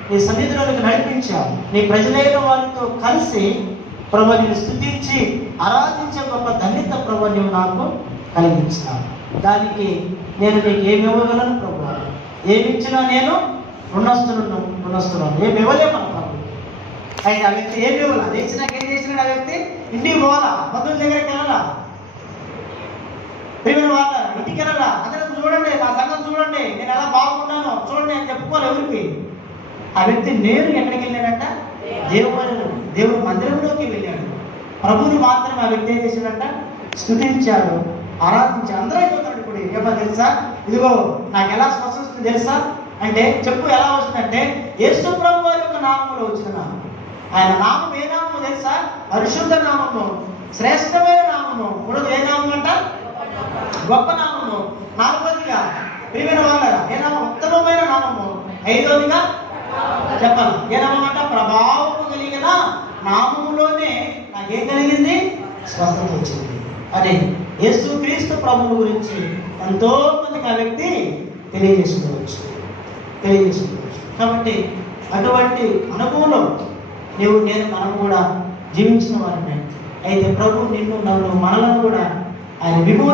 నీ సన్నిధిలోకి నడిపించావు. నీ ప్రజలైన వారితో కలిసి ప్రభు నేను స్తుతించి ఆరాధించే గొప్ప ధన్యత ప్రభు నీవు నాకు కలిగించినావు. దానికి నేను నీకు ఏమి ఇవ్వగలను ప్రభు, ఏమి ఇచ్చినా నేను రుణస్తులను ఏమి ఇవ్వలేము ప్రభు. అయితే ఆ వ్యక్తి ఏమి ఇవ్వాలి, అది ఇచ్చినాక ఏం చేసినాడు ఆ వ్యక్తి, ఇంటికి పోవాలా, బంధువుల దగ్గరికి వెళ్ళాలా, ప్రియమైన వాళ్ళ ఇంటికి వెళ్ళాలా, అందరూ చూడండి, నా సంగతి చూడండి, నేను ఎలా బాగున్నాను చూడండి అని చెప్పుకోవాలి ఎవరికి. ఆ వ్యక్తి నేను ఎక్కడికి వెళ్ళాడంట, దేవుని మందిరంలోకి వెళ్ళాడు. ప్రభుని మాత్రమే ఆ వ్యక్తి ఏం చేశాడంట, స్తుతించాడు, ఆరాధించాడు. అందరూ అయిపోతాడు. ఇప్పుడు ఏమో తెలుసా, ఇదిగో నాకు ఎలా స్వస్థ వస్తుంది తెలుసా అంటే, చెప్పు ఎలా వస్తుందంటే యేసు ప్రభు వారి యొక్క నామంలో వచ్చిన నామం. ఆయన నామం ఏ నామము తెలుసా, పరిశుద్ధ నామము, శ్రేష్టమైన నామము. మూడోది ఏ నామం అంట, గొప్ప నామము. నాలుగోదిగా ప్రియమైన వాళ్ళ ఏ నామం, ఉత్తమమైన నామము. ఐదోదిగా చెప్పాలి ఏ నామం అంట, ప్రభావము కలిగిన నామములోనే నాకేం కలిగింది, స్వస్థత వచ్చింది అని యేసు క్రీస్తు ప్రభువు గురించి ఎంతో మందికి ఆ వ్యక్తి తెలియజేసుకోవచ్చు. కాబట్టి అటువంటి అనుభవంలో మనం కూడా జీవించిన వారిని. అయితే ప్రభు నిన్ను నన్ను మనలను కూడా ఆయన విమోచన